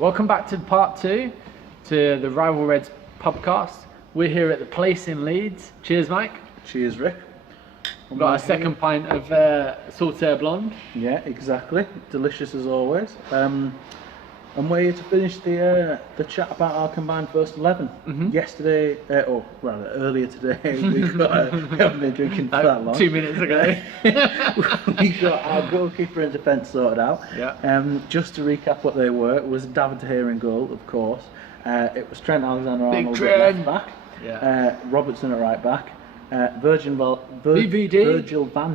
Welcome back to part 2 to the Rival Reds Pubcast. We're here at the place in Leeds. Cheers, Mike. Cheers, Rick. We've got our second pint of Saltaire Blonde. Yeah, exactly. Delicious as always. And we're here to finish the chat about our combined first 11. Yesterday, or rather earlier today, we haven't been drinking for that long. 2 minutes ago. We got our goalkeeper and defence sorted out. Yeah. Just to recap what they were, it was David De Gea in goal, of course. It was Trent Alexander-Arnold at left back. Yeah. Robertson at right back. Virgil van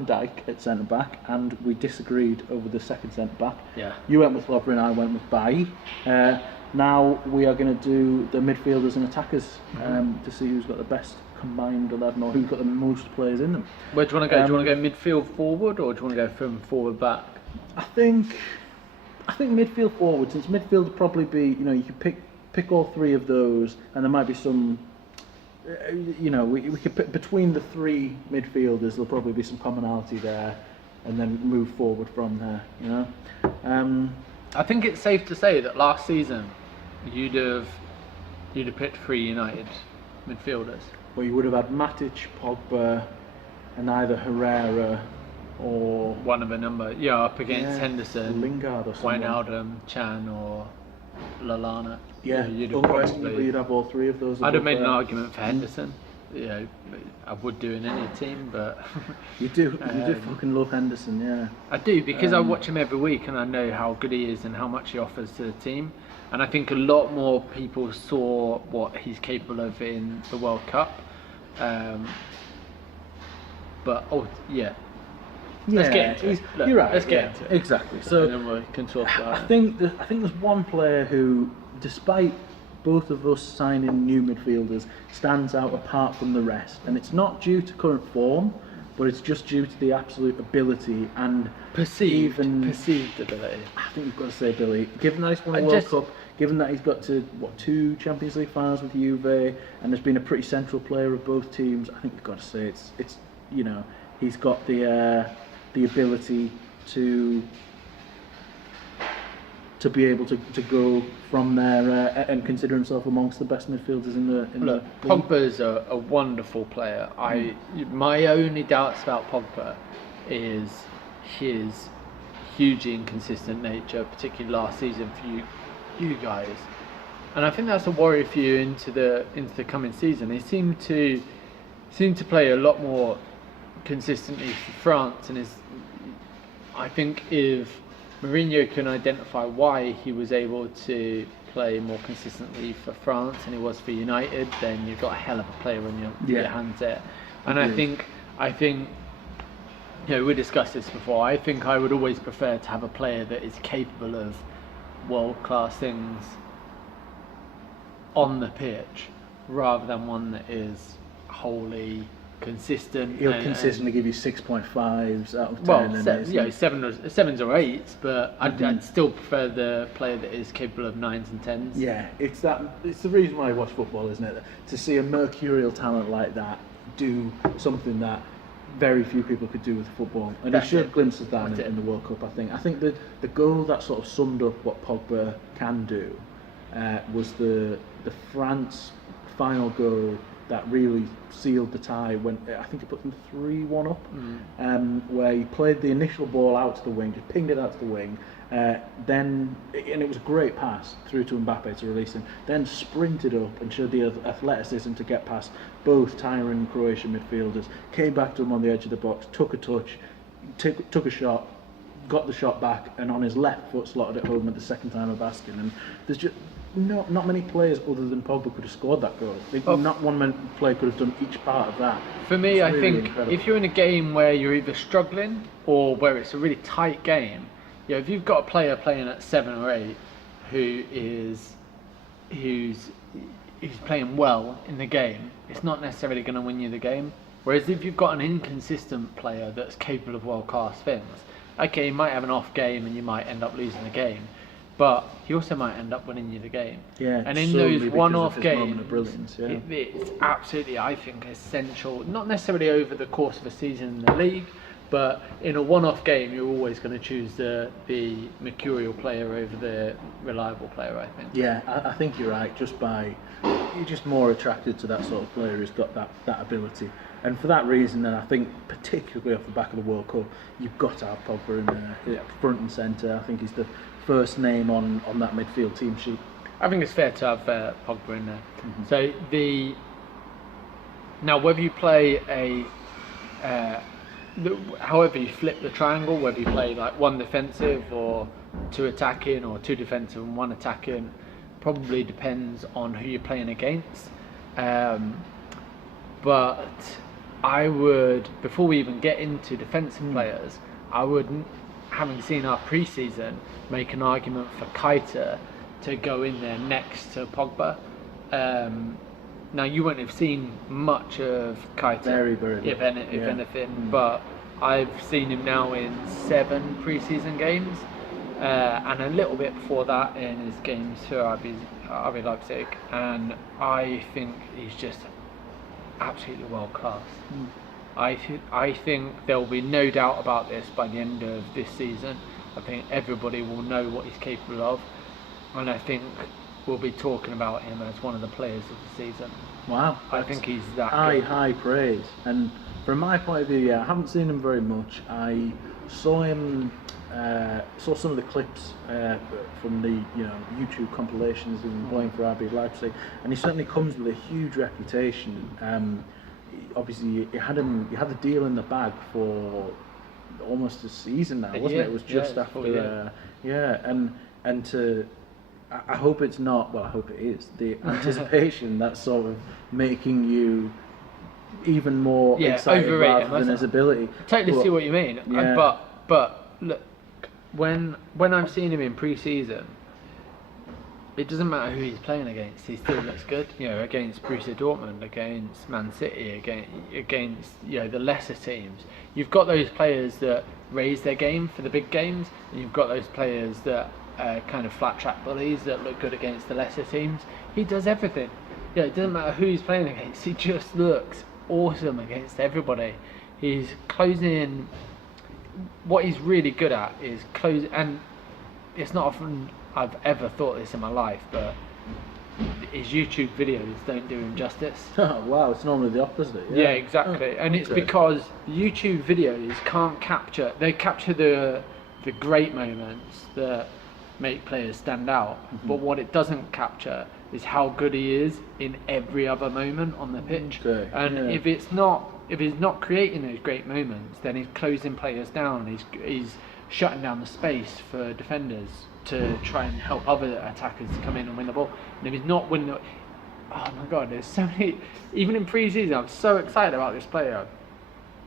Dijk at centre back, and we disagreed over the second centre back. Yeah. You went with Lovren, I went with Bailly. Now we are going to do the midfielders and attackers to see who's got the best combined 11 or who's got the most players in them. Where do you want to go? Do you want to go midfield forward or do you want to go from forward back? I think midfield forward, since midfield would probably be, you could pick all three of those, and there might be some. We could put between the three midfielders. There'll probably be some commonality there, and then move forward from there. I think it's safe to say that last season you'd have picked 3 United midfielders. Well, you would have had Matic, Pogba, and either Herrera or one of a number. Yeah, up against Henderson, Lingard, or someone. Wijnaldum, Chan, or Lallana. Yeah, you'd have all three of those. I'd have made an argument for Henderson. I would do in any team, but you do fucking love Henderson, yeah. I do, because I watch him every week and I know how good he is and how much he offers to the team. And I think a lot more people saw what he's capable of in the World Cup. Let's get into it. Look, you're right. Let's get into it. Exactly. So and then we can talk about I think there's one player who, despite both of us signing new midfielders, stands out apart from the rest, and it's not due to current form, but it's just due to the absolute ability and perceived ability. I think you've got to say ability. Given that he's won a World Cup, given that he's got to 2 Champions League finals with Juve, and has been a pretty central player of both teams, I think you've got to say it's he's got the ability to be able to go from there and consider himself amongst the best midfielders in the league. Pogba's a wonderful player. My only doubts about Pogba is his hugely inconsistent nature, particularly last season for you guys. And I think that's a worry for you into the coming season. He seemed to play a lot more consistently for France, and I think if Mourinho can identify why he was able to play more consistently for France than he was for United, then you've got a hell of a player on your hands there. And I think we discussed this before. I think I would always prefer to have a player that is capable of world-class things on the pitch rather than one that is wholly consistent. He'll consistently give you 6.5s out of 10. Well, 7s or 8s, but I'd still prefer the player that is capable of 9s and 10s. Yeah, it's the reason why I watch football, isn't it? To see a mercurial talent like that do something that very few people could do with football, and he showed glimpses of that in the World Cup. I think the goal that sort of summed up what Pogba can do was the France final goal that really sealed the tie when I think he put them 3-1 up, where he played the initial ball out to the wing, just pinged it out to the wing, and it was a great pass through to Mbappe to release him, then sprinted up and showed the athleticism to get past both tiring Croatian midfielders, came back to him on the edge of the box, took a touch, took a shot, got the shot back, and on his left foot slotted it home at the second time of asking. And there's just not many players other than Pogba could have scored that goal. Not one player could have done each part of that. For me, I think incredible. If you're in a game where you're either struggling or where it's a really tight game, if you've got a player playing at 7 or 8 who's playing well in the game, it's not necessarily going to win you the game. Whereas if you've got an inconsistent player that's capable of world-class things, okay, you might have an off game and you might end up losing the game, but he also might end up winning you the game. Yeah, and in those one-off games, it's absolutely, I think, essential, not necessarily over the course of a season in the league, but in a one-off game, you're always going to choose the mercurial player over the reliable player, I think. Yeah, I think you're right. You're just more attracted to that sort of player who's got that ability. And for that reason, then I think, particularly off the back of the World Cup, you've got to have Pogba in there, front and centre. I think he's the first name on that midfield team sheet. I think it's fair to have Pogba in there. So now whether you play however you flip the triangle, whether you play like one defensive or two attacking, or two defensive and one attacking, probably depends on who you're playing against. But I would, before we even get into defensive players, I would, having seen our pre-season, make an argument for Keita to go in there next to Pogba. Now you won't have seen much of Keita, very if anything, but I've seen him now in 7 pre-season games, and a little bit before that in his games for RB Leipzig, and I think he's just absolutely world class. I think there will be no doubt about this by the end of this season. I think everybody will know what he's capable of, and I think we'll be talking about him as one of the players of the season. Wow, I think he's that good. High praise. And from my point of view, I haven't seen him very much. I saw him, saw some of the clips from the YouTube compilations of him playing for RB Leipzig, and he certainly comes with a huge reputation. Obviously, you had the deal in the bag for almost a season now, wasn't it? It was just after, and to. I hope it's not. Well, I hope it is. The anticipation that's sort of making you even more excited rather than his ability. I totally see what you mean. Yeah. But look, when I'm seeing him in pre-season, it doesn't matter who he's playing against. He still looks good. Against Borussia Dortmund, against Man City, against the lesser teams. You've got those players that raise their game for the big games, and you've got those players that kind of flat track bullies that look good against the lesser teams. He does everything. It doesn't matter who he's playing against. He just looks awesome against everybody. He's closing. What he's really good at is close. And it's not often I've ever thought this in my life, but his YouTube videos don't do him justice. Oh wow, it's normally the opposite. Yeah, exactly. And it's because YouTube videos can't capture. They capture the great moments that make players stand out, but what it doesn't capture is how good he is in every other moment on the pitch. If he's not creating those great moments, then he's closing players down. He's shutting down the space for defenders to try and help other attackers to come in and win the ball. And if he's not winning the, oh my god, there's so many. Even in pre-season, I'm so excited about this player.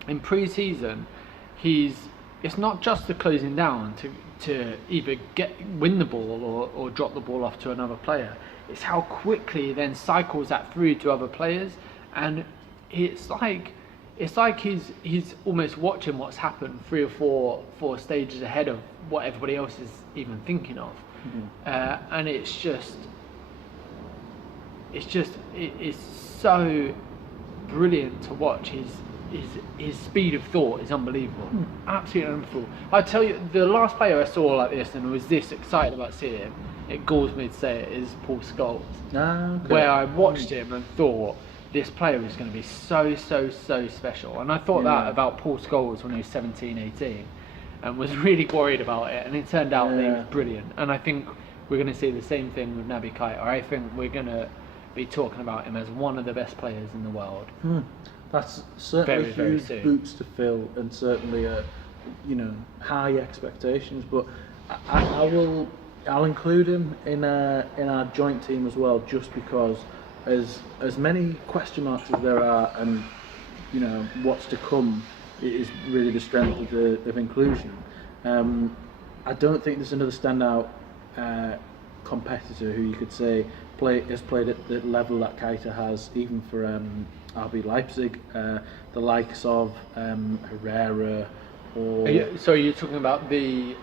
In pre-season, it's not just the closing down to either win the ball or drop the ball off to another player. It's how quickly he then cycles that through to other players, and it's like he's almost watching what's happened 3 or 4 stages ahead of what everybody else is even thinking of. And it's so brilliant to watch. His speed of thought is unbelievable. Absolutely unbelievable. I tell you, the last player I saw like this and was this excited about seeing him, it galls me to say it, is Paul Scholes. Where I watched him and thought, this player is going to be so special. And I thought that about Paul Scholes when he was 17, 18, and was really worried about it. And it turned out that he was brilliant. And I think we're going to see the same thing with Naby Keita. I think we're going to be talking about him as one of the best players in the world. That's certainly huge boots to fill, and certainly high expectations. But I'll include him in our joint team as well, just because as many question marks as there are, and what's to come is really the strength of inclusion. I don't think there's another standout competitor who you could say has played at the level that Keita has, even for RB Leipzig, the likes of Herrera, or... So you're talking about the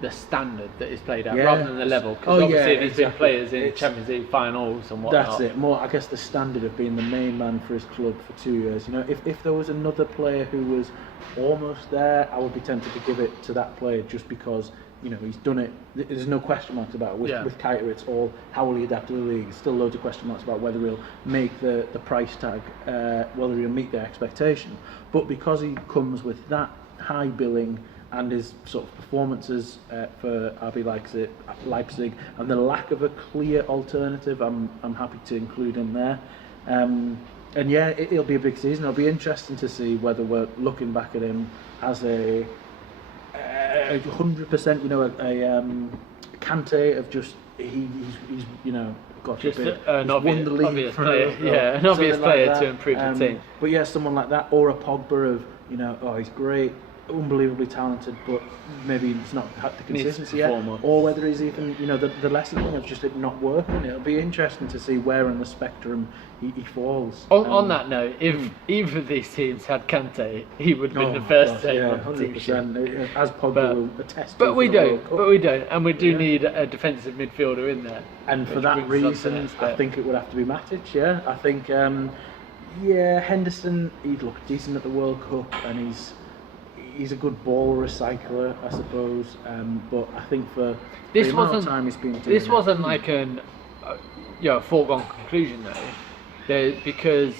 the standard that is played at, Yeah. rather than the level. Because obviously there's been players in Champions League finals and whatnot. That's it. More, I guess, the standard of being the main man for his club for 2 years. You know, if there was another player who was almost there, I would be tempted to give it to that player just because, you know, he's done it. There's no question marks about it. With Keita, it's all how will he adapt to the league. There's still loads of question marks about whether he'll make the price tag, whether he'll meet their expectation. But because he comes with that high billing and his sort of performances for RB Leipzig and the lack of a clear alternative, I'm happy to include him there. And yeah, it'll be a big season. It'll be interesting to see whether we're looking back at him as a 100%, you know, a Kante of just he's you know, got just a bit, an won the league obvious for player, an obvious player to improve the team. But yeah, someone like that, or a Pogba of, you know, oh, he's great, unbelievably talented, but maybe it's not had the consistency yet, or whether he's even, you know, the lesson thing of just it not working. It'll be interesting to see where on the spectrum he falls. On that note, if either of these teams had Kante, he would have been the first team on the team sheet. As Pogba will attest. But we don't, and we do need a defensive midfielder in there. And for that reason, I think it would have to be Matic. Yeah, I think. Henderson, he'd look decent at the World Cup, and he's a good ball recycler, I suppose. But I think for the amount of time he's been doing this wasn't like a foregone conclusion though, because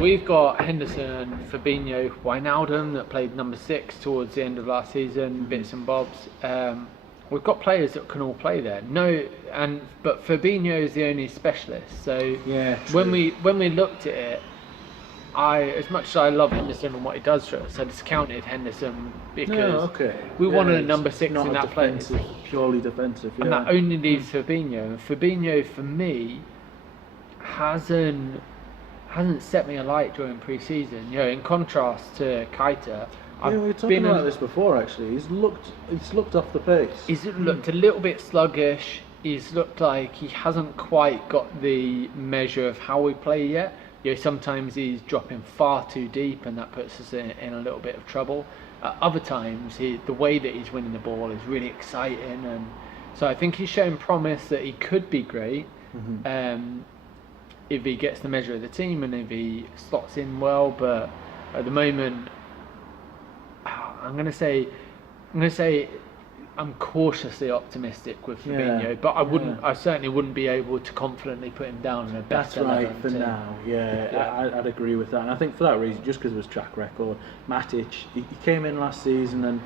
we've got Henderson, Fabinho, Wijnaldum that played number 6 towards the end of last season, bits and bobs. We've got players that can all play there. But Fabinho is the only specialist. So when we looked at it, as much as I love Henderson and what he does for us, I discounted Henderson because we wanted a number 6 in that place. Purely defensive. And that only leaves Fabinho. And Fabinho, for me, hasn't set me alight during pre-season. You know, in contrast to Keita. We were talking about this before. Actually, he's looked off the pace. He's looked a little bit sluggish. He's looked like he hasn't quite got the measure of how we play yet. You know, sometimes he's dropping far too deep, and that puts us in a little bit of trouble. Other times, the way that he's winning the ball is really exciting, and so I think he's shown promise that he could be great if he gets the measure of the team and if he slots in well. But at the moment, I'm going to say I'm cautiously optimistic with Fabinho, but I certainly wouldn't be able to confidently put him down in a best 11 That's right for team. now. I'd agree with that, and I think for that reason, just because of his track record, Matic, he came in last season and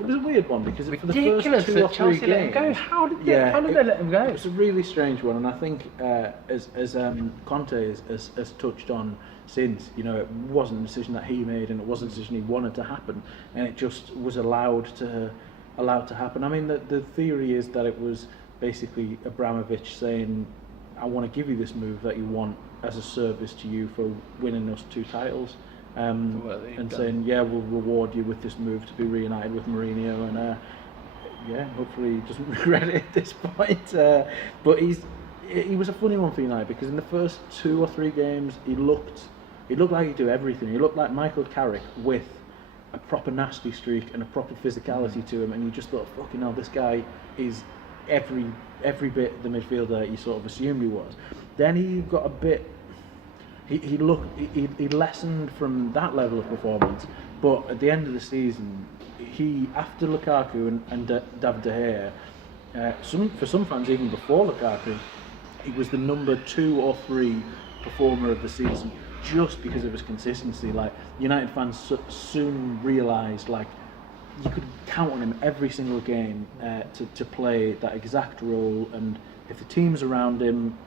it was a weird one because for the first 2 or 3 Chelsea games, let him go. How did they let him go? It was a really strange one, and I think as Conte has touched on since, you know, it wasn't a decision that he made, and it wasn't a decision he wanted to happen, and it just was allowed to happen. I mean, the theory is that it was basically Abramovich saying, I want to give you this move that you want as a service to you for winning us 2 titles. And saying, we'll reward you with this move to be reunited with Mourinho, and hopefully he doesn't regret it at this point. But he was a funny one for United because in the first 2 or 3 games he looked like he'd do everything. He looked like Michael Carrick with a proper nasty streak and a proper physicality to him, and you just thought, fucking hell, this guy is every bit the midfielder you sort of assumed he was. Then he got a bit. He lessened from that level of performance, but at the end of the season, after Lukaku and David De Gea, for some fans even before Lukaku, he was the number 2 or 3 performer of the season just because of his consistency. Like, United fans soon realised, like, you could count on him every single game to play that exact role, and if the teams around him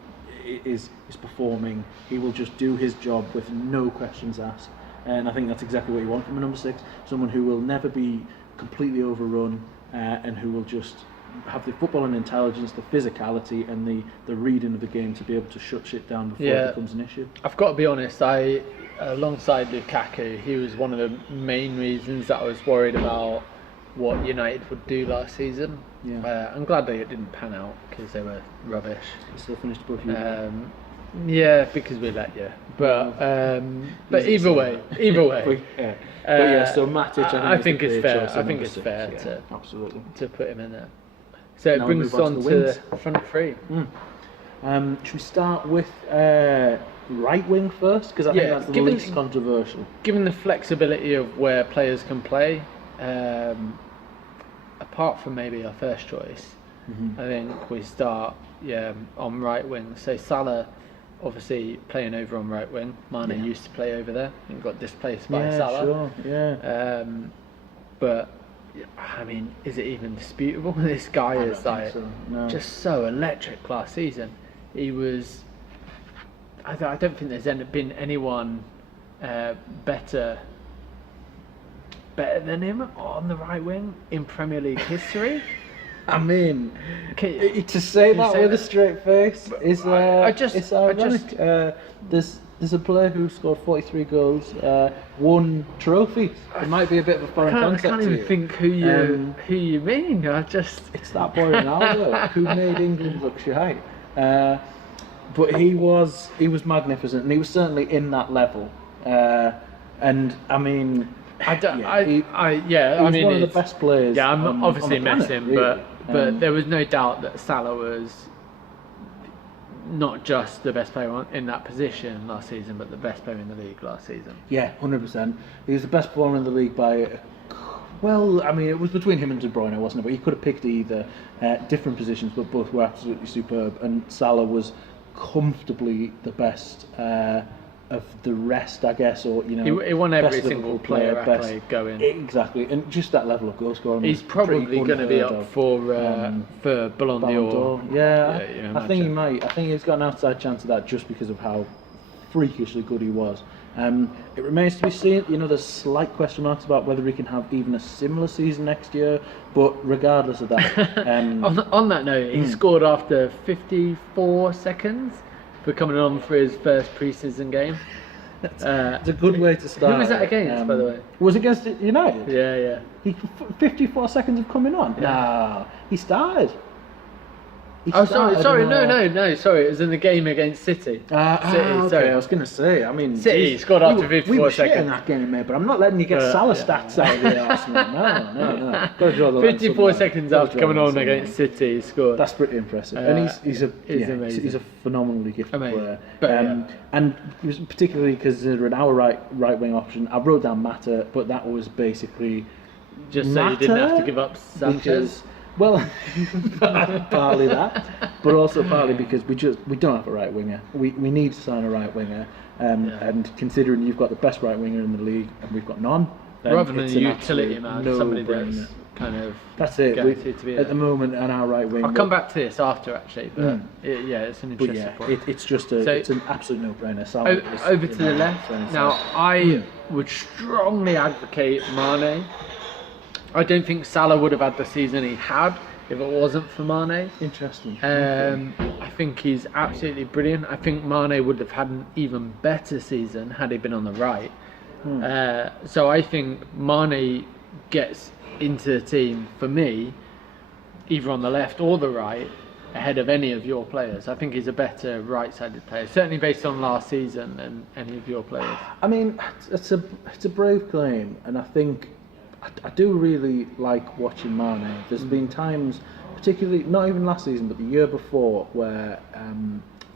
is performing, he will just do his job with no questions asked. And I think that's exactly what you want from a number 6, someone who will never be completely overrun, and who will just have the football and intelligence, the physicality and the reading of the game to be able to shut shit down before it becomes an issue. I've got to be honest, alongside Lukaku, he was one of the main reasons that I was worried about what United would do last season. I'm glad that it didn't pan out because they were rubbish. They still finished above you. Yeah, because we let you. But either way. Yeah. But yeah, so Matic, I think it's fair. choice I at think number it's 6, fair yeah, absolutely. to put him in there. So it Now we brings us move on on to to the the front three. Should we start with right wing first? Because I think that's the least controversial. Given the flexibility of where players can play, apart from maybe our first choice, I think we start on right wing. So Salah, obviously playing over on right wing. Mane used to play over there and got displaced by Salah. Sure, but I mean, is it even disputable? This guy is like just so electric last season. He was. I don't think there's been anyone better than him on the right wing in Premier League history. I mean, to say that with a straight face is it's ironic. There's a player who scored 43 goals, won trophies. It might be a bit of a foreign concept. I can't even think who you mean. It's that boy Ronaldo who made England look shy. But he was magnificent, and he was certainly in that level. And I mean, he was one of the best players. Yeah, I'm obviously on the planet, messing, really. but there was no doubt that Salah was not just the best player in that position last season, but the best player in the league last season. Yeah, 100%. He was the best performer in the league by. Well, I mean, it was between him and De Bruyne, wasn't it? But he could have picked either. Different positions, but both were absolutely superb. And Salah was comfortably the best of the rest, I guess, or he won every single player accolade going. Exactly, and just that level of goal scoring. He's probably going to be up for Ballon d'Or. Yeah, I think he might. I think he's got an outside chance of that just because of how freakishly good he was. It remains to be seen. There's slight question marks about whether he can have even a similar season next year. But regardless of that, on that note, he scored after 54 seconds for coming on for his first pre-season game. It's a good way to start. Who was that against, by the way? Was against United. Yeah. He 54 seconds of coming on. Yeah. No, he started. Sorry, it was in the game against City. City, okay, I was going to say, I mean... City scored after 54 seconds. We were shit in that game, mate, but I'm not letting you get Salah stats out of the Arsenal. No. Got to draw the line 54 seconds after coming on against City, he scored. That's pretty impressive. And he's amazing. He's a phenomenally gifted player. And particularly considering our right wing option, I wrote down Mata, but that was basically... Just so you didn't have to give up Sanchez. Well, partly that, but also partly because we don't have a right winger. We need to sign a right winger, and considering you've got the best right winger in the league and we've got none, rather than a utility man, somebody that's kind of guaranteed to be at the moment on our right wing. I'll come back to this after actually, but it's an interesting point. It's an absolute no-brainer. Over to the left now. I would strongly advocate Mane. I don't think Salah would have had the season he had if it wasn't for Mane. Interesting. I think he's absolutely brilliant. I think Mane would have had an even better season had he been on the right. So I think Mane gets into the team, for me, either on the left or the right, ahead of any of your players. I think he's a better right-sided player, certainly based on last season than any of your players. I mean, it's a brave claim, and I think... I do really like watching Mane. There's been times, particularly not even last season, but the year before, where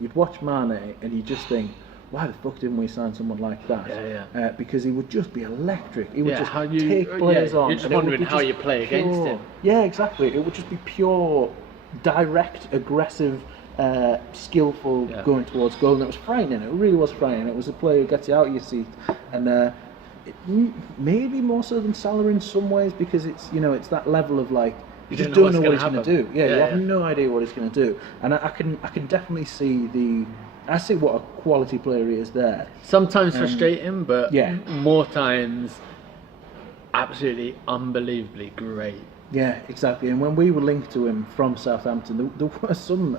you'd watch Mane and you just think, why the fuck didn't we sign someone like that? Because he would just be electric. He would just take players on. You're just wondering how you play against him. Yeah, exactly. It would just be pure, direct, aggressive, skillful going towards goal. And it was frightening. It really was frightening. It was a player who gets you out of your seat. And maybe more so than Salah in some ways, because it's that level of like you just don't know what he's going to do. You have no idea what he's going to do, and I can definitely see what a quality player he is there. Sometimes frustrating, but more times absolutely unbelievably great. Yeah, exactly. And when we were linked to him from Southampton, there were some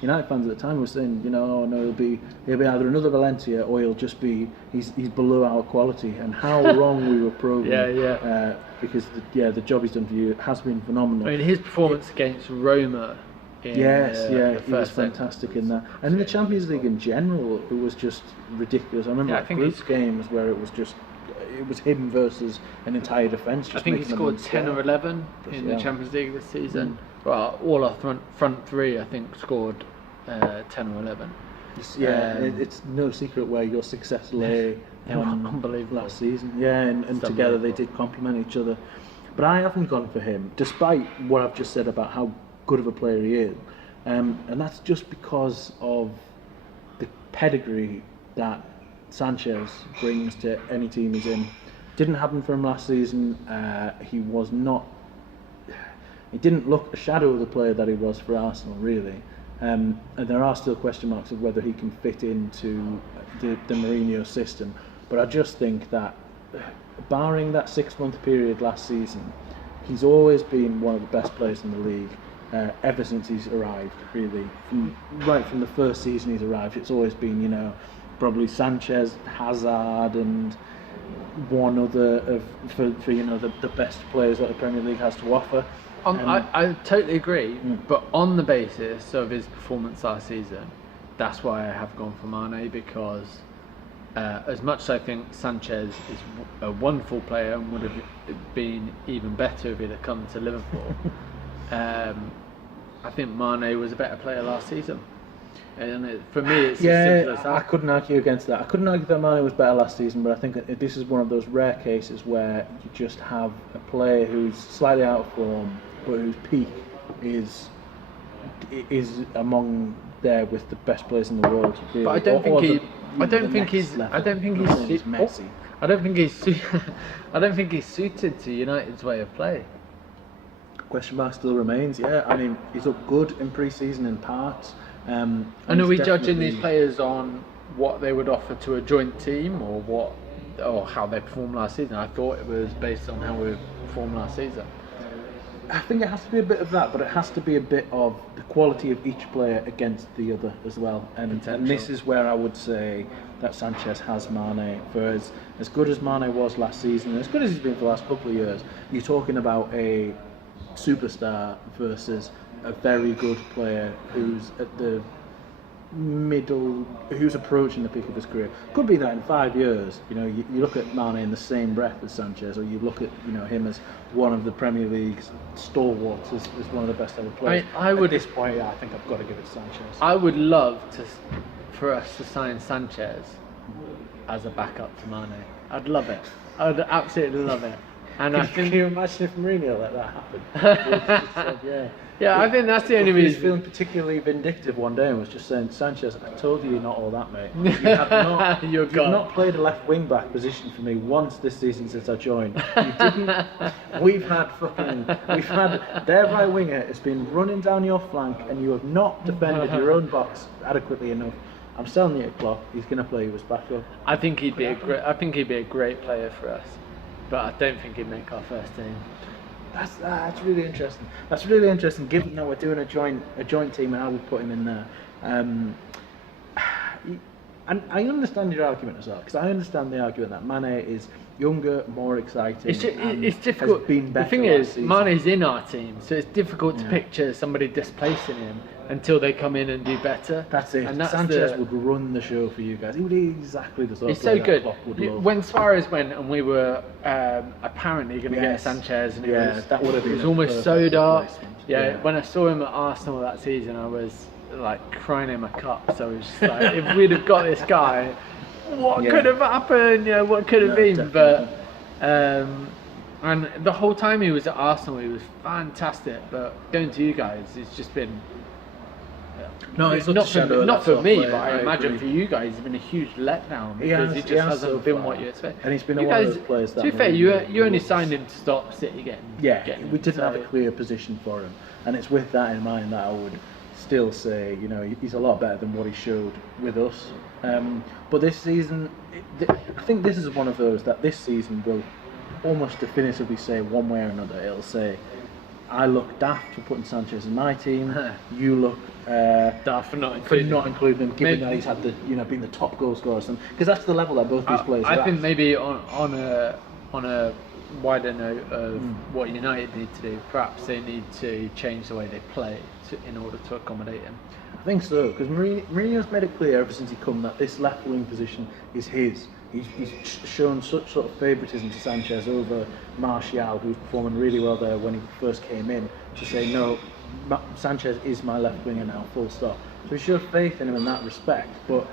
United fans at the time who were saying, oh no, he'll be either another Valencia or he's below our quality. And how wrong we were proving. Yeah. Because the job he's done for you has been phenomenal. I mean, his performance against Roma in Yes, the he was first leg. fantastic in that. And in the Champions League in general, it was just ridiculous. I remember group games where it was him versus an entire defence. I think he scored 10 or 11 in the Champions League this season. Well, all our front three, I think, scored 10 or 11. It's no secret where your success lay unbelievable last season. Yeah, and together they did complement each other. But I haven't gone for him, despite what I've just said about how good of a player he is. And that's just because of the pedigree that Sanchez brings to any team he's in. Didn't happen for him last season. He didn't look a shadow of the player that he was for Arsenal, really. And there are still question marks of whether he can fit into the Mourinho system. But I just think that, barring that 6-month period last season, he's always been one of the best players in the league ever since he's arrived, really. Right from the first season he's arrived, it's always been, probably Sanchez, Hazard, and one other for the best players that the Premier League has to offer. I totally agree, but on the basis of his performance last season, that's why I have gone for Mane, because as much as I think Sanchez is a wonderful player and would have been even better if he'd have come to Liverpool, I think Mane was a better player last season. And for me, it's as simple as that. I couldn't argue against that. I couldn't argue that Mane was better last season, but I think that this is one of those rare cases where you just have a player who's slightly out of form, but whose peak is among there with the best players in the world. Really. But I don't think he's suited to United's way of play. Question mark still remains. Yeah, I mean, he's looked good in pre-season in parts. And are we judging these players on what they would offer to a joint team, or how they performed last season? I thought it was based on how we performed last season. I think it has to be a bit of that, but it has to be a bit of the quality of each player against the other as well. And this is where I would say that Sanchez has Mane. For as good as Mane was last season, and as good as he's been for the last couple of years, you're talking about a superstar versus a very good player who's at the middle, who's approaching the peak of his career. Could be that in 5 years, you look at Mane in the same breath as Sanchez, or you look at him as one of the Premier League's stalwarts, as one of the best ever players. I would, at this point, I think I've got to give it to Sanchez. I would love for us to sign Sanchez as a backup to Mane. I'd love it. I would absolutely love it. And can you imagine if Mourinho let that happen? Yeah, I think that's the only reason. He was feeling particularly vindictive one day and was just saying, Sanchez, I told you you're not all that, mate. You've not played a left wing back position for me once this season since I joined. You didn't. We've had their right winger has been running down your flank and you have not defended your own box adequately enough. I'm selling you a clock. He's going to play you as backup. I think he'd be a great player for us, but I don't think he'd make our first team. That's really interesting. That's really interesting. Given that we're doing a joint team and how we put him in there, and I understand your argument as well, because I understand the argument that Mane is younger, more exciting. It's difficult. Has been better the thing is, season. Mane's in our team, so it's difficult to picture somebody displacing him until they come in and do better. That's it. And Sanchez would run the show for you guys. He would be exactly the sort of player that Klopp would love. love. When Suarez went and we were apparently going to get Sanchez, and that would have been almost sold up. When I saw him at Arsenal that season, I was like crying in my cup. So it was just like, if we'd have got this guy, what could have happened? What could have been? Definitely. But and the whole time he was at Arsenal, he was fantastic. But going to you guys, it's just been. It's not for me, but I imagine for you guys, it's been a huge letdown because he just hasn't been what you expect. And he's been one of those players that. To be fair, you only signed him to stop City getting. We didn't have a clear position for him, and it's with that in mind that I would still say, he's a lot better than what he showed with us. But this season, I think this is one of those that this season will almost definitively say one way or another. It'll say, I look daft for putting Sanchez in my team. You look daft for not including him, given that he's had been the top goal scorer. Because that's the level that both these players are. I think maybe on a wider note of what United need to do, perhaps they need to change the way they play in order to accommodate him. I think so, because Mourinho's made it clear ever since he come that this left wing position is his. He's shown such sort of favouritism to Sanchez over Martial, who's performing really well there when he first came in, to say no, Sanchez is my left winger now, full stop. So he showed faith in him in that respect, but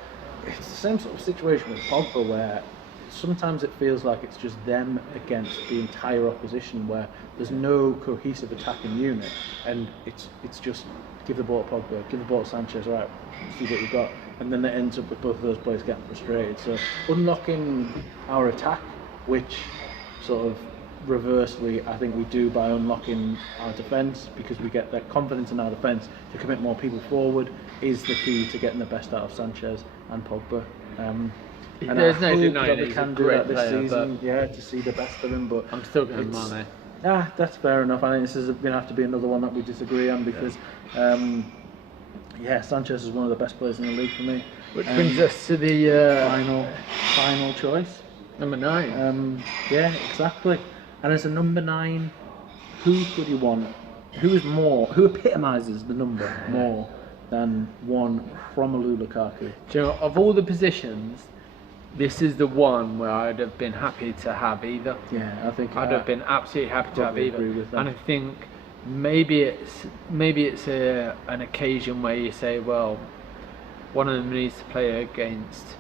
it's the same sort of situation with Pogba where sometimes it feels like it's just them against the entire opposition, where there's no cohesive attacking unit, and it's just give the ball to Pogba, give the ball to Sanchez, right, see what you've got, and then it ends up with both of those players getting frustrated. So unlocking our attack, which sort of reversely I think we do by unlocking our defence, because we get that confidence in our defence to commit more people forward, is the key to getting the best out of Sanchez and Pogba. And there's no denying that we he's can a do great that this player, season, to see the best of him. But I'm still going Mane. That's fair enough. I think this is going to have to be another one that we disagree on, because Sanchez is one of the best players in the league for me. Which brings us to the final choice, number 9. Yeah, exactly. And as a number 9, who could you want? Who epitomises the number more than one Romelu Lukaku? Do you know, of all the positions, this is the one where I'd have been happy to have either. Yeah, I think I'd have been absolutely happy to have either. Agree with that. And I think maybe it's an occasion where you say, well, one of them needs to play against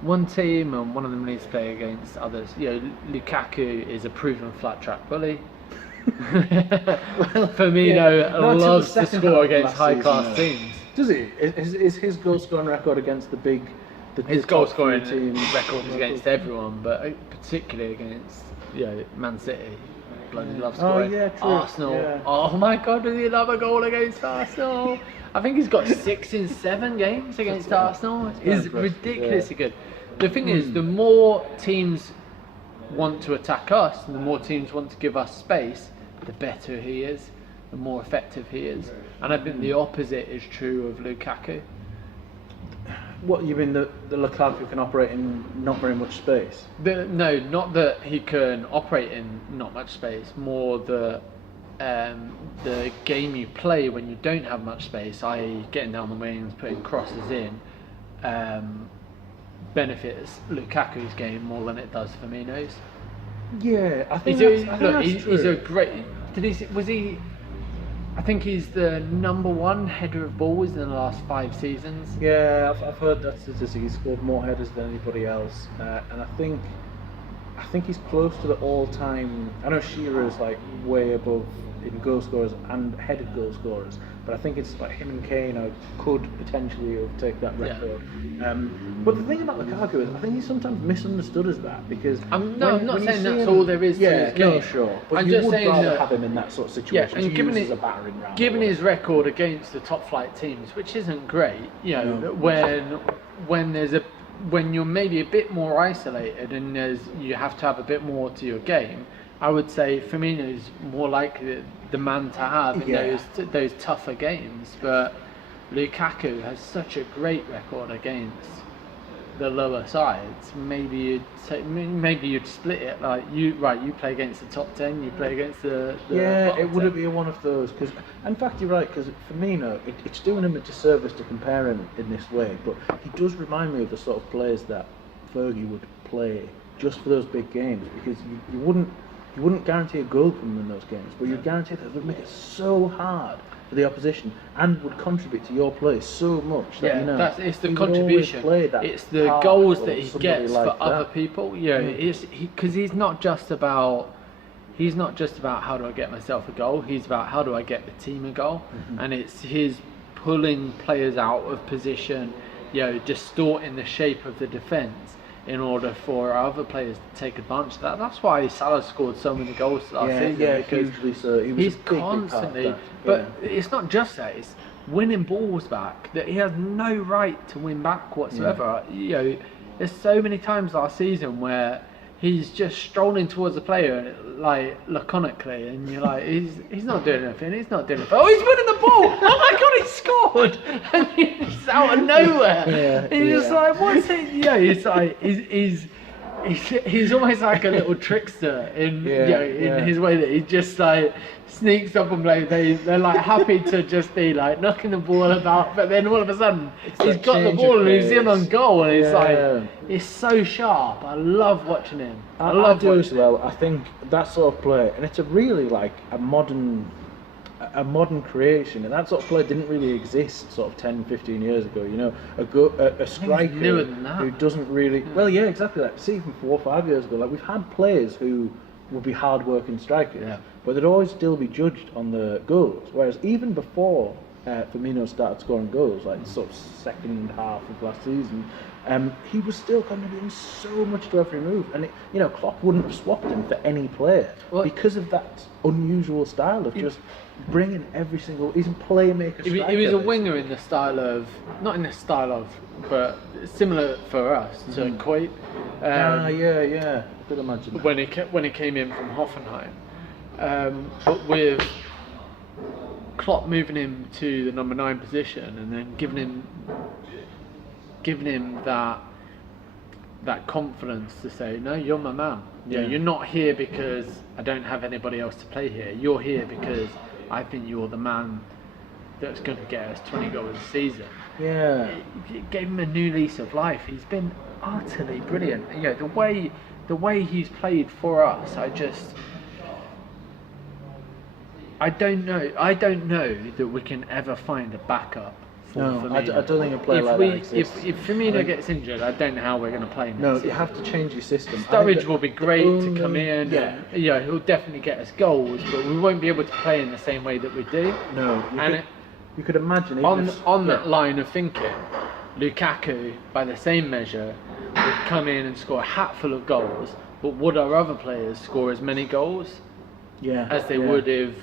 one team and one of them needs to play against others. Lukaku is a proven flat track bully. Firmino loves to score against high class teams. Does he? Is his goal scoring record against his goal scoring record is against everyone, but particularly against Man City. Bloody love scoring. Oh yeah, true. Arsenal. Yeah. Oh my God, does he love a goal against Arsenal? I think he's got 6 in 7 games against Arsenal. It's ridiculously good. The thing is, the more teams want to attack us, and the more teams want to give us space, the better he is, the more effective he is. And I think the opposite is true of Lukaku. What, you mean the Lukaku can operate in not very much space? No, not that he can operate in not much space, more the game you play when you don't have much space, i.e. getting down the wings, putting crosses in, benefits Lukaku's game more than it does Firmino's. Yeah, I think that's true. He's a great. I think he's the number 1 header of balls in the last 5 seasons. Yeah, I've heard that statistic. He's scored more headers than anybody else, and I think he's close to the all-time. I know Shearer is like way above in goal scorers and headed goal scorers, but I think it's like him and Kane could potentially overtake that record. Yeah. But the thing about Lukaku is, I think he's sometimes misunderstood as that, because I'm not saying that's all there is to his game. No, sure. But I'm you just would saying rather that, have him in that sort of situation. And given as a battering ram. Given his record against the top flight teams, which isn't great, when you're maybe a bit more isolated and you have to have a bit more to your game, I would say Firmino is more likely the man to have in those tougher games. But Lukaku has such a great record against the lower sides. Maybe you'd split it, like you play against the top 10, you play against the it wouldn't be one of those, because in fact you're right, because Firmino, it's doing him a disservice to compare him in this way, but he does remind me of the sort of players that Fergie would play just for those big games, because you wouldn't guarantee a goal from them in those games, but you'd guarantee that it would make it so hard for the opposition and would contribute to your play so much that it's the contribution. It's the goals that he gets for other people. Because he's not just about how do I get myself a goal. He's about how do I get the team a goal, and it's his pulling players out of position, distorting the shape of the defence in order for our other players to take advantage of that. That's why Salah scored so many goals last season. Yeah, hugely so. He's constantly, but it's not just that, it's winning balls back that he has no right to win back whatsoever. There's so many times last season where he's just strolling towards the player like laconically, and you're like, he's not doing anything. He's not doing anything. Oh, he's winning the ball! Oh my God, he scored! And he's out of nowhere. And you're just like, what's it? It's like he's he's almost like a little trickster in his way that he just like sneaks up and plays. They're like happy to just be like knocking the ball about, but then all of a sudden he's got the ball and he's in on goal, and it's like it's so sharp. I love watching him. I do as well. I think that sort of play, and it's a really like a modern creation, and that sort of play didn't really exist sort of 10, 15 years ago, you know, a striker who doesn't really, well, yeah, exactly that. See, even 4 or 5 years ago, like we've had players who would be hard-working strikers, but they'd always still be judged on the goals, whereas even before Firmino started scoring goals, like sort of second half of last season, he was still contributing so much to every move, and you know, Klopp wouldn't have swapped him for any player because of that unusual style of just bringing every single. He's a playmaker. He was a winger in the style of, not in the style of, but similar for us to Coit. Yeah, I could imagine that. When he came in from Hoffenheim, but with Klopp moving him to the number 9 position and then giving him that confidence to say, no, you're my man. Yeah, you're not here because I don't have anybody else to play here. You're here because I think you're the man that's going to get us 20 goals a season. Yeah, it gave him a new lease of life. He's been utterly brilliant. You know, the way he's played for us, I don't know that we can ever find a backup. No, I don't think a player like that exists. If Firmino gets injured, I don't know how we're going to play him. No, you have to change your system. Sturridge will be great to come in. Yeah, he'll definitely get us goals, but we won't be able to play in the same way that we do. No, you could imagine on that line of thinking, Lukaku, by the same measure, would come in and score a hatful of goals, but would our other players score as many goals as they would if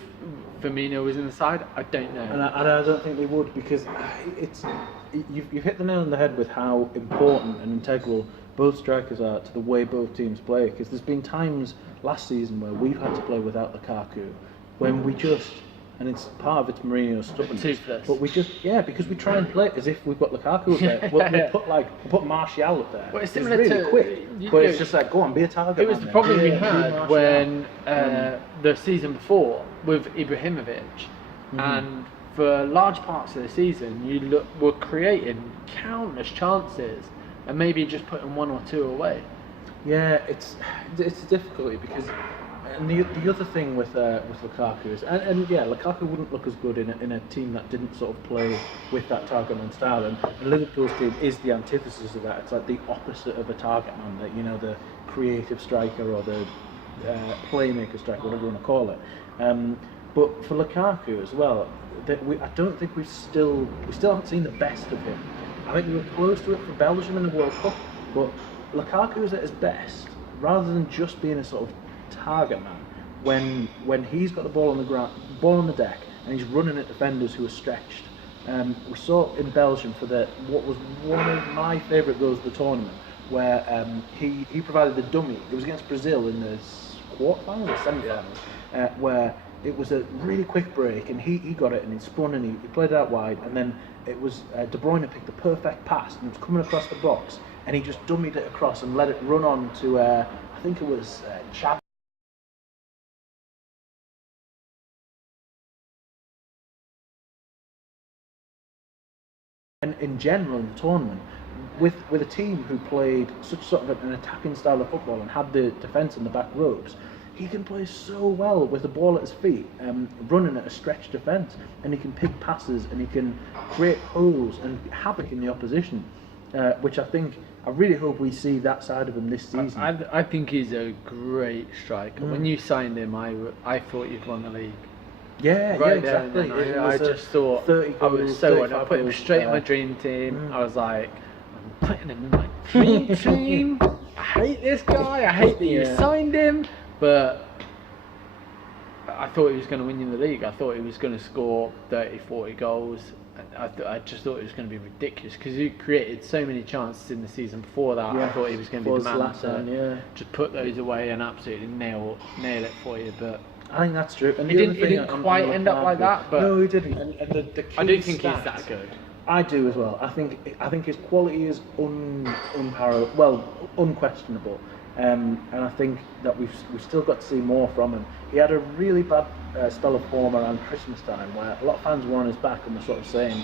Firmino was in the side? I don't know. And I don't think they would, because you've hit the nail on the head with how important and integral both strikers are to the way both teams play. Because there's been times last season where we've had to play without Lukaku, when we just, and it's part of it's Mourinho's stubbornness, but we just because we try and play it as if we've got Lukaku up there. We'll put Martial up there. Well, it's similar really to quick, but it's just like, go on, be a target. It was the problem we had when the season before with Ibrahimovic, and for large parts of the season were creating countless chances and maybe just putting 1 or 2 away. Yeah, it's a difficulty because. And the other thing with Lukaku is, and Lukaku wouldn't look as good in a team that didn't sort of play with that target man style. And Liverpool's team is the antithesis of that. It's like the opposite of a target man, you know, the creative striker or the playmaker striker, whatever you want to call it. But for Lukaku as well, I don't think we still haven't seen the best of him. I think we were close to it for Belgium in the World Cup, but Lukaku is at his best rather than just being a sort of target man when he's got the ball on the ground, ball on the deck, and he's running at defenders who are stretched. We saw in Belgium for what was one of my favourite goals of the tournament, where he provided the dummy. It was against Brazil in the quarterfinals or semi-finals, where it was a really quick break, and he got it and he spun and he played it out wide, and then it was De Bruyne picked the perfect pass and it was coming across the box, and he just dummied it across and let it run on to I think it was Chap. And in general in the tournament, with a team who played such sort of an attacking style of football and had the defence in the back ropes, he can play so well with the ball at his feet, running at a stretched defence, and he can pick passes and he can create holes and havoc in the opposition, which I really hope we see that side of him this season. I think he's a great striker. When you signed him, I thought you'd won the league. Yeah, exactly. I just thought I was so on. I put him straight in my dream team. I was like, I'm putting him in my dream team. I hate this guy. I hate that you signed him. But I thought he was going to win you the league. I thought he was going to score 30, 40 goals. I just thought it was going to be ridiculous because he created so many chances in the season before that. I thought he was going to be the man to just put those away and absolutely nail it for you. But I think that's true. And he didn't quite end up like that, but no, he didn't. And I do think he's that good. I do as well. I think his quality is unparalleled. Well, unquestionable. And I think that we've still got to see more from him. He had a really bad spell of form around Christmas time, where a lot of fans were on his back and were sort of saying,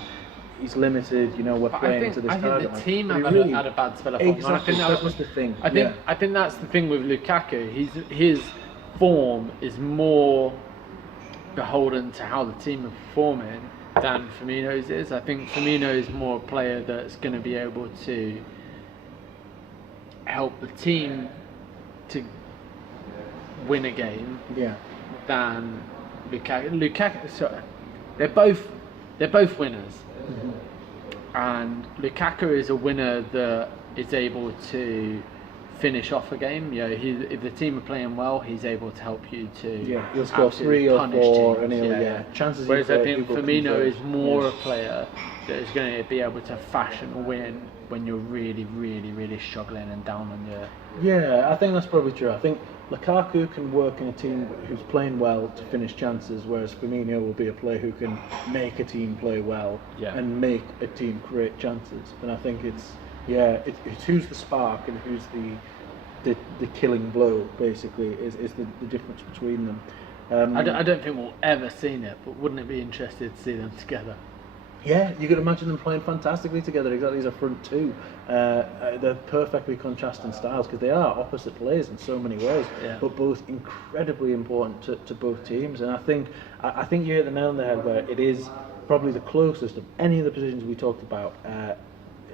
he's limited, we're playing to this target. I think the team have really, had a bad spell of form. Exactly, I think that was the thing. I think that's the thing with Lukaku. His form is more beholden to how the team are performing than Firmino's is. I think Firmino is more a player that's going to be able to help the team to win a game than Lukaku. So they're both winners, and Lukaku is a winner that is able to finish off a game. If the team are playing well, he's able to help you to he'll score 3 or 4 and chances. Whereas I think Firmino is more a player that is going to be able to fashion a win when you're really, really, really struggling and down on your... Yeah, I think that's probably true. I think Lukaku can work in a team who's playing well to finish chances, whereas Firmino will be a player who can make a team play well and make a team create chances. And I think it's who's the spark and who's the killing blow, basically, is the difference between them. I don't think we'll ever seen it, but wouldn't it be interesting to see them together? Yeah, you could imagine them playing fantastically together, exactly as a front two. They're perfectly contrasting styles because they are opposite players in so many ways, but both incredibly important to both teams. And I think you hit the nail on the head where it is probably the closest of any of the positions we talked about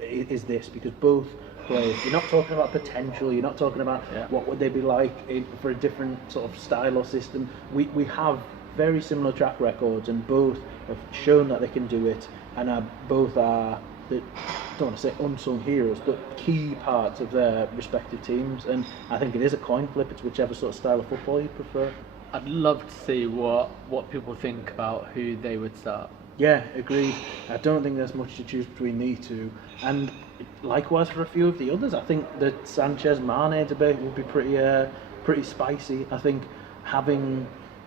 is this, because both players, you're not talking about potential, you're not talking about what would they be like for a different sort of style or system. We have very similar track records, and both have shown that they can do it, and both are I don't want to say unsung heroes, but key parts of their respective teams. And I think it is a coin flip. It's whichever sort of style of football you prefer. I'd love to see what people think about who they would start. Yeah, agreed. I don't think there's much to choose between these two, and likewise for a few of the others. I think the Sanchez-Mane debate would be pretty spicy. I think having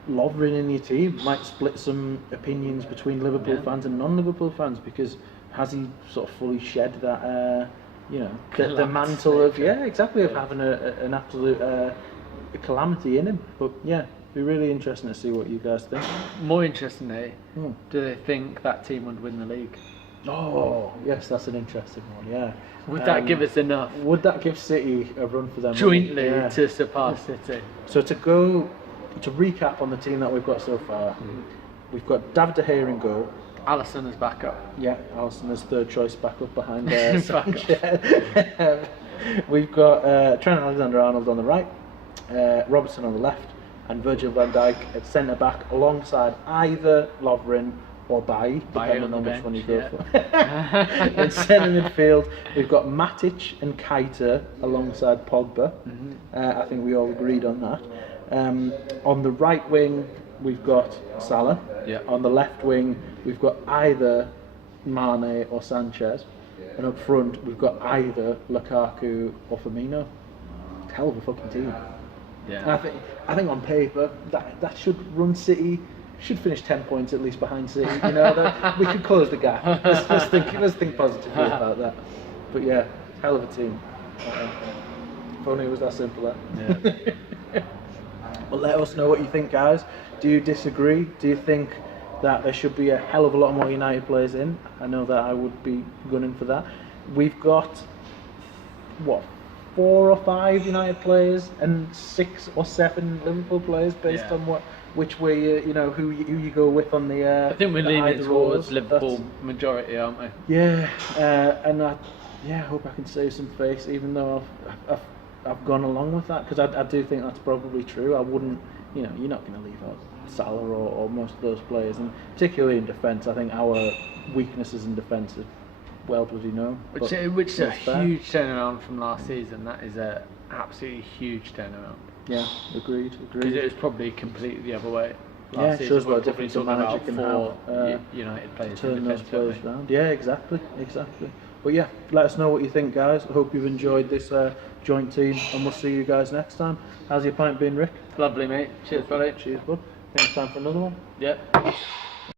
Lovren in your team might split some opinions between Liverpool fans and non-Liverpool fans, because has he sort of fully shed that the mantle of of having an absolute calamity in him? But it'd be really interesting to see what you guys think. More interestingly, do they think that team would win the league? Oh yes, that's an interesting one. Yeah, would that give us enough? Would that give City a run for them jointly to surpass City? So to recap on the team that we've got so far, we've got David De Gea in goal. Alisson is back up. Yeah, Alisson is third choice back up behind Sanchez. We've got Trent Alexander-Arnold on the right, Robertson on the left, and Virgil van Dijk at centre back alongside either Lovren or Bailly, depending on which one you go for. In centre midfield, we've got Matic and Keita alongside Pogba. I think we all agreed on that. On the right wing, we've got Salah. On the left wing, we've got either Mane or Sanchez. And up front, we've got either Lukaku or Firmino. Hell of a fucking team. Yeah. And I think on paper that should run City. Should finish 10 points at least behind City. We could close the gap. Let's think positively about that. But hell of a team. If only it was that simple. Well, let us know what you think, guys. Do you disagree? Do you think that there should be a hell of a lot more United players in? I know that I would be gunning for that. We've got 4 or 5 United players and 6 or 7 Liverpool players based on which way who you go with on the. I think we're leaning towards Liverpool majority, aren't we? Yeah, and I hope I can save some face, even though I've gone along with that, because I do think that's probably true. I wouldn't, you're not going to leave out Salah or most of those players, and particularly in defence, I think our weaknesses in defence are well bloody known. Which is a huge turnaround from last season. That is a absolutely huge turnaround. Yeah, agreed. Because it was probably completely the other way. Last season, shows what a difference a manager can have. United players turn those players around. Yeah, exactly. But let us know what you think, guys. I hope you've enjoyed this joint team, and we'll see you guys next time. How's your pint been, Rick? Lovely, mate. Cheers, buddy. Cheers, bud. Next time for another one. Yep.